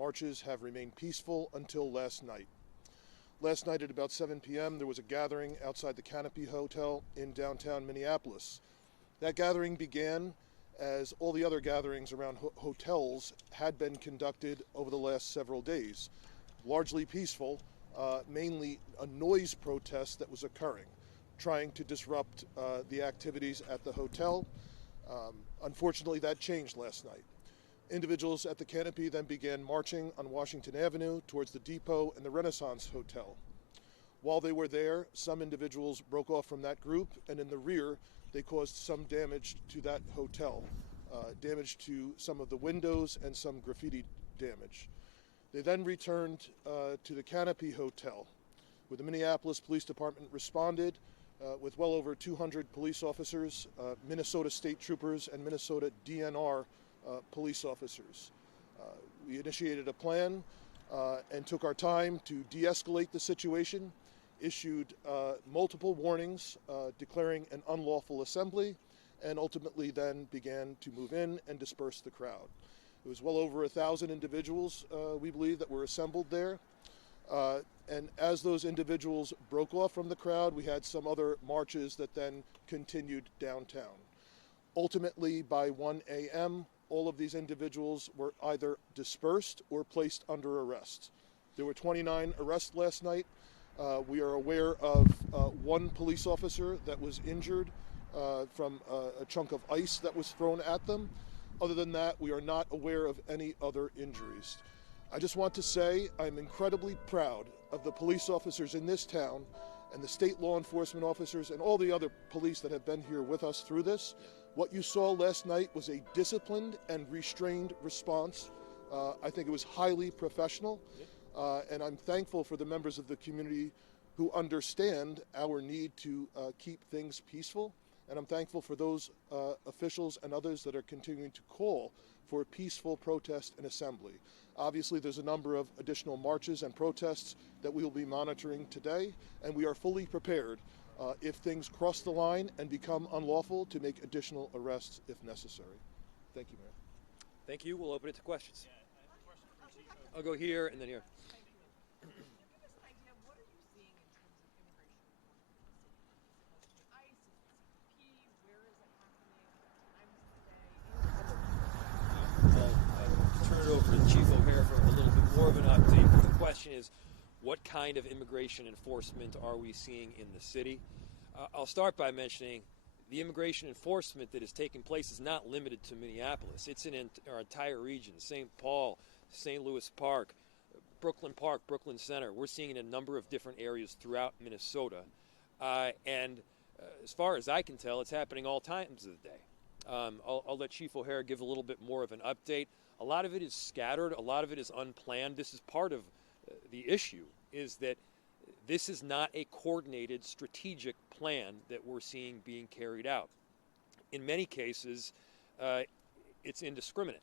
marches have remained peaceful until last night. Last night at about 7 p.m., there was a gathering outside the Canopy Hotel in downtown Minneapolis. That gathering began as all the other gatherings around hotels had been conducted over the last several days. Largely peaceful, mainly a noise protest that was occurring, trying to disrupt the activities at the hotel. Unfortunately, that changed last night. Individuals at the Canopy then began marching on Washington Avenue towards the Depot and the Renaissance Hotel. While they were there, some individuals broke off from that group, and in the rear, they caused some damage to that hotel, damage to some of the windows and some graffiti damage. They then returned to the Canopy Hotel, where the Minneapolis Police Department responded with well over 200 police officers, Minnesota State Troopers, and Minnesota DNR police officers. We initiated a plan and took our time to de-escalate the situation, issued multiple warnings declaring an unlawful assembly, and ultimately then began to move in and disperse the crowd. It was well over 1,000 individuals, we believe, that were assembled there. And as those individuals broke off from the crowd, we had some other marches that then continued downtown. Ultimately, by 1 a.m., all of these individuals were either dispersed or placed under arrest. There were 29 arrests last night. We are aware of one police officer that was injured from a chunk of ice that was thrown at them. Other than that, we are not aware of any other injuries. I just want to say I'm incredibly proud of the police officers in this town and the state law enforcement officers and all the other police that have been here with us through this. What you saw last night was a disciplined and restrained response. I think it was highly professional, and I'm thankful for the members of the community who understand our need to keep things peaceful, and I'm thankful for those officials and others that are continuing to call for peaceful protest and assembly. Obviously, there's a number of additional marches and protests that we will be monitoring today, and we are fully prepared if things cross the line and become unlawful to make additional arrests if necessary. Thank you, Mayor. Thank you. We'll open it to questions. I'll go here and then here. I'll turn it over to Chief O'Hare for a little bit more of an update. The question is, what kind of immigration enforcement are we seeing in the city? I'll start by mentioning the immigration enforcement that is taking place is not limited to Minneapolis. It's in our entire region, St. Paul, St. Louis Park, Brooklyn Center. We're seeing it in a number of different areas throughout Minnesota. And as far as I can tell, it's happening all times of the day. I'll let Chief O'Hare give a little bit more of an update. A lot of it is scattered. A lot of it is unplanned. This is part of the issue, is that this is not a coordinated strategic plan that we're seeing being carried out. In many cases, it's indiscriminate.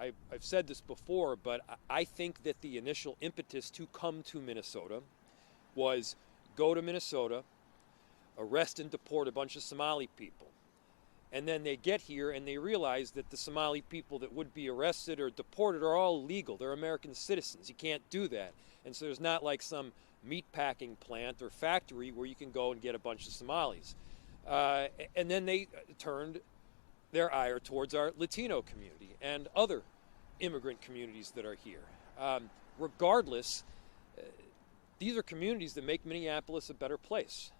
I've said this before, but I think that the initial impetus to come to Minnesota was go to Minnesota, arrest and deport a bunch of Somali people. And then they get here and they realize that the Somali people that would be arrested or deported are all legal. They're American citizens. You can't do that. And so there's not like some meatpacking plant or factory where you can go and get a bunch of Somalis. And then they turned their ire towards our Latino community and other immigrant communities that are here. Regardless, these are communities that make Minneapolis a better place.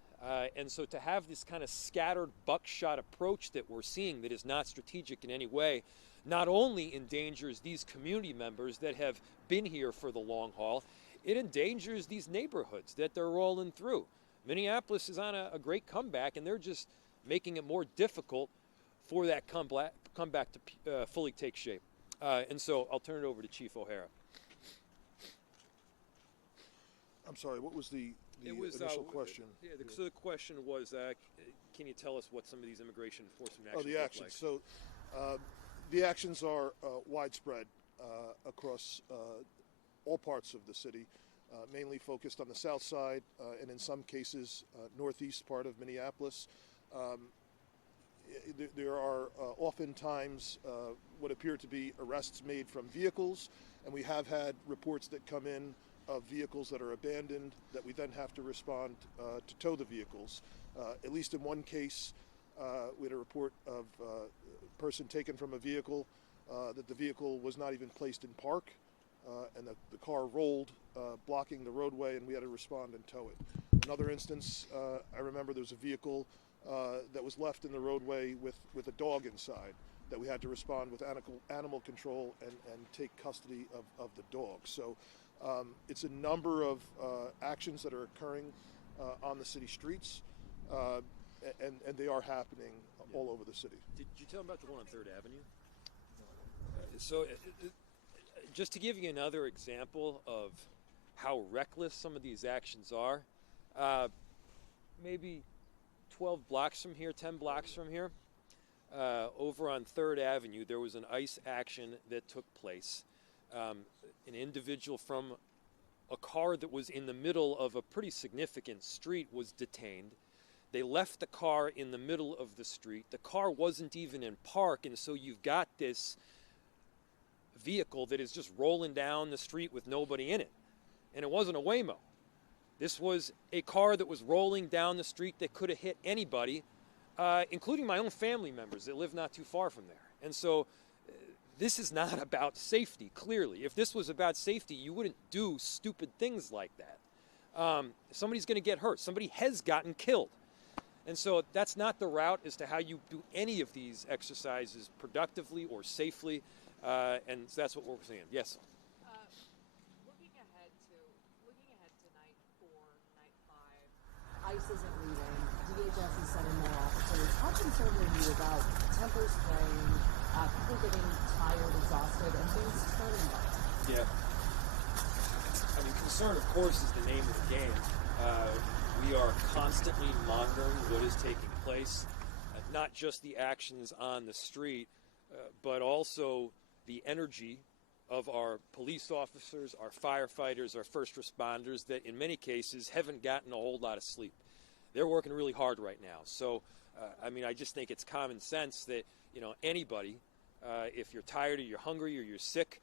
And so to have this kind of scattered buckshot approach that we're seeing that is not strategic in any way, not only endangers these community members that have been here for the long haul, it endangers these neighborhoods that they're rolling through. Minneapolis is on a great comeback, and they're just making it more difficult for that comeback to fully take shape. And so I'll turn it over to Chief O'Hara. I'm sorry, what was the initial question? So the question was, can you tell us what some of these immigration enforcement actions the actions. Look like? So the actions are widespread across all parts of the city, mainly focused on the south side and in some cases northeast part of Minneapolis. There are oftentimes what appear to be arrests made from vehicles, and we have had reports that come in of vehicles that are abandoned that we then have to respond to tow the vehicles. At least in one case, we had a report of a person taken from a vehicle, that the vehicle was not even placed in park, and the car rolled, blocking the roadway, and we had to respond and tow it. Another instance, I remember there was a vehicle that was left in the roadway with a dog inside, that we had to respond with animal control and take custody of the dog. So it's a number of actions that are occurring on the city streets, and they are happening all over the city. Did you tell them about the one on 3rd Avenue? So just to give you another example of how reckless some of these actions are, maybe 12 blocks from here, 10 blocks from here, over on 3rd Avenue, there was an ICE action that took place. An individual from a car that was in the middle of a pretty significant street was detained. They left the car in the middle of the street. The car wasn't even in park, and so you've got this vehicle that is just rolling down the street with nobody in it. And it wasn't a Waymo. This was a car that was rolling down the street that could have hit anybody, including my own family members that live not too far from there. And so this is not about safety, clearly. If this was about safety, you wouldn't do stupid things like that. Somebody's going to get hurt. Somebody has gotten killed. And so that's not the route as to how you do any of these exercises productively or safely. And so that's what we're saying. Yes? Looking ahead tonight for night 5, ICE isn't leaving. DHS is sending more officers. How concerned are you about tempers fraying, people getting tired, exhausted, and things turning bad? Yeah. I mean, concern, of course, is the name of the game. We are constantly monitoring what is taking place, not just the actions on the street, but also the energy of our police officers, our firefighters, our first responders that in many cases haven't gotten a whole lot of sleep. They're working really hard right now. So, I mean, I just think it's common sense that, you know, anybody, if you're tired or you're hungry or you're sick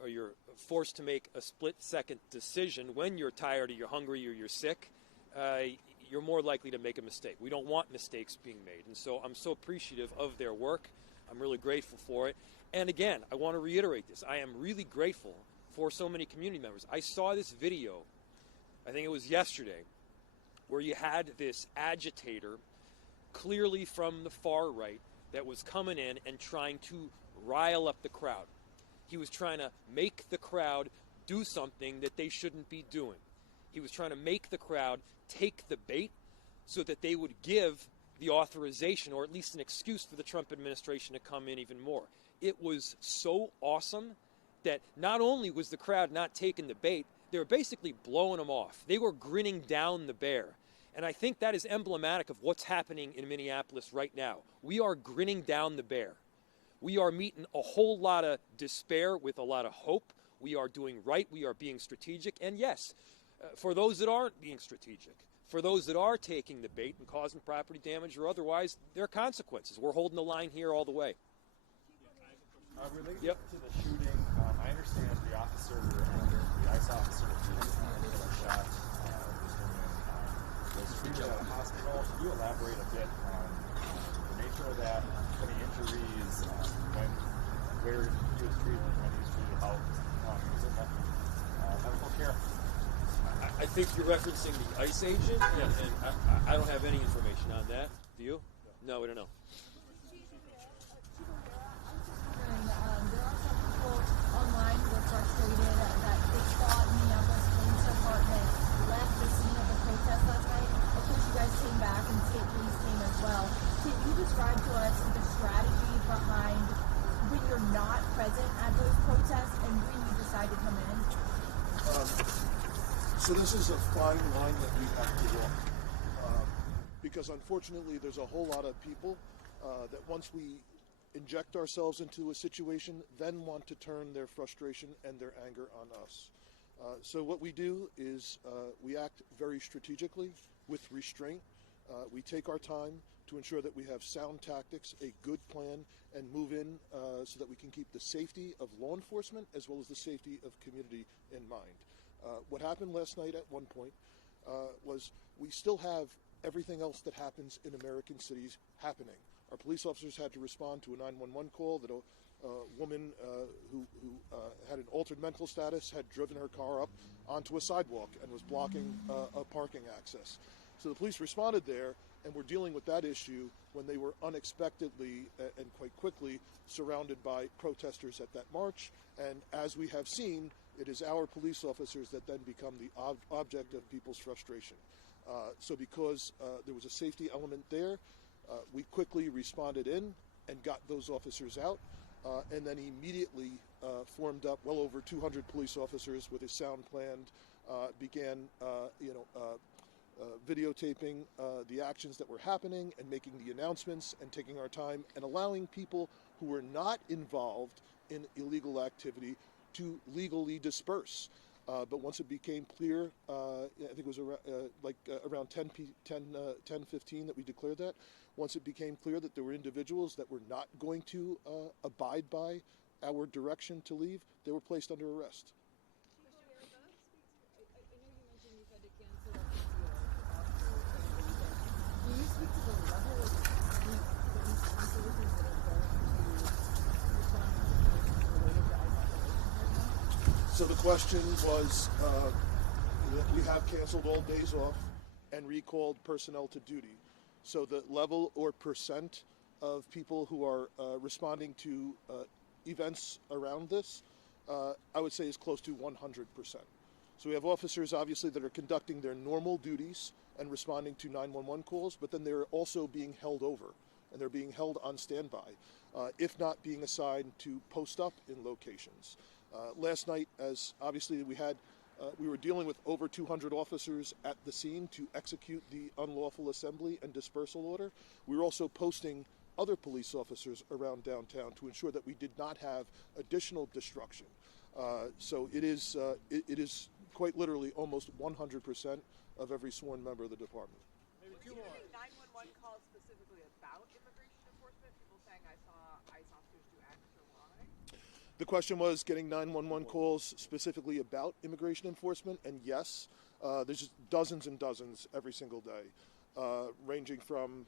or you're forced to make a split-second decision when you're tired or you're hungry or you're sick, you're more likely to make a mistake. We don't want mistakes being made. And so I'm so appreciative of their work. I'm really grateful for it. And again, I want to reiterate this. I am really grateful for so many community members. I saw this video, I think it was yesterday, where you had this agitator, clearly from the far right, that was coming in and trying to rile up the crowd. He was trying to make the crowd do something that they shouldn't be doing. He was trying to make the crowd take the bait so that they would give the authorization, or at least an excuse for the Trump administration to come in even more. It was so awesome that not only was the crowd not taking the bait, they were basically blowing them off. They were grinning down the bear. And I think that is emblematic of what's happening in Minneapolis right now. We are grinning down the bear. We are meeting a whole lot of despair with a lot of hope. We are doing right. We are being strategic. And yes, for those that aren't being strategic, for those that are taking the bait and causing property damage or otherwise, there are consequences. We're holding the line here all the way. Related to the shooting, I understand the officer, the ICE officer that shot this woman was treated at a hospital. Can you elaborate a bit on the nature of that, any injuries, where he was treated, when he was treated, how long he was in medical care? I think you're referencing the ICE agent, yes. And I don't have any information on that. Do you? No, we don't know. There are some people online who are frustrated that they thought Minneapolis Police Department left the scene of the protest last night. Of course, you guys came back and state police came as well. Can you describe to us the strategy behind when you're not present at those protests and when you decide to come in? So this is a fine line that we have to walk, because unfortunately there's a whole lot of people that once we inject ourselves into a situation, then want to turn their frustration and their anger on us. So what we do is we act very strategically with restraint. We take our time. to ensure that we have sound tactics, a good plan, and move in so that we can keep the safety of law enforcement as well as the safety of community in mind. What happened last night at one point was we still have everything else that happens in American cities happening. Our police officers had to respond to a 911 call that a woman who had an altered mental status had driven her car up onto a sidewalk and was blocking a parking access. So the police responded there and were dealing with that issue when they were unexpectedly and quite quickly surrounded by protesters at that march. And as we have seen, it is our police officers that then become the object of people's frustration. So because there was a safety element there, we quickly responded in and got those officers out, and then immediately formed up well over 200 police officers with a sound plan, began videotaping the actions that were happening and making the announcements and taking our time and allowing people who were not involved in illegal activity to legally disperse. But once it became clear, I think it was around 10:15 that we declared that. Once it became clear that there were individuals that were not going to abide by our direction to leave, they were placed under arrest. Can you speak to the level of police resources that are going to respond to situations related to ICE operations right now? So the question was, we have canceled all days off and recalled personnel to duty. So the level or percent of people who are responding to events around this, I would say is close to 100%. So we have officers, obviously, that are conducting their normal duties and responding to 911 calls, but then they're also being held over, and they're being held on standby, if not being assigned to post up in locations. Last night, as obviously we were dealing with over 200 officers at the scene to execute the unlawful assembly and dispersal order. We were also posting other police officers around downtown to ensure that we did not have additional destruction. So it is quite literally almost 100% of every sworn member of the department. Maybe two more. 911 calls specifically about immigration enforcement? People saying I saw ICE officers do X or Y? The question was getting 911 calls specifically about immigration enforcement, and yes, there's just dozens and dozens every single day, ranging from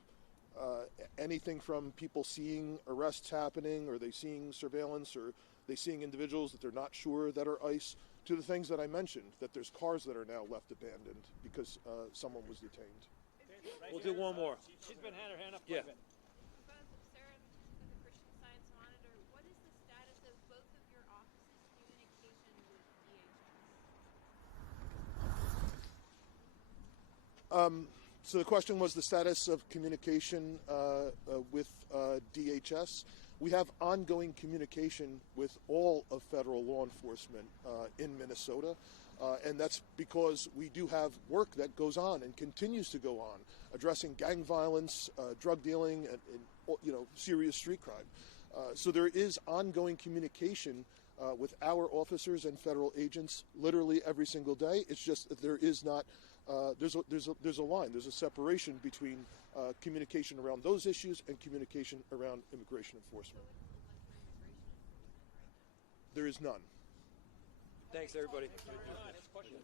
anything from people seeing arrests happening, or they seeing surveillance, or they seeing individuals that they're not sure that are ICE, to the things that I mentioned, that there's cars that are now left abandoned because someone was detained. We'll do one more. She's been had her hand up. Yeah. Both of Sarah and the Christian Science Monitor, what is the status of both of your offices' communication with DHS? So the question was the status of communication with DHS. We have ongoing communication with all of federal law enforcement in Minnesota, and that's because we do have work that goes on and continues to go on, addressing gang violence, drug dealing, and serious street crime. So there is ongoing communication with our officers and federal agents literally every single day. It's just that there is not. There's a line. There's a separation between communication around those issues and communication around immigration enforcement. There is none. Thanks, everybody. Next question.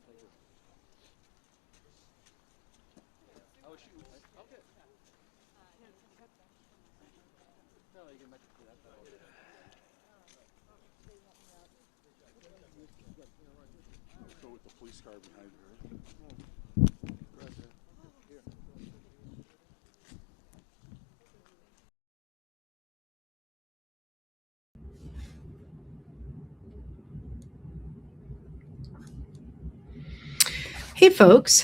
Oh, shoot. Okay. No, you can mention that. Go with the police car behind her. Right there. Here. Hey folks,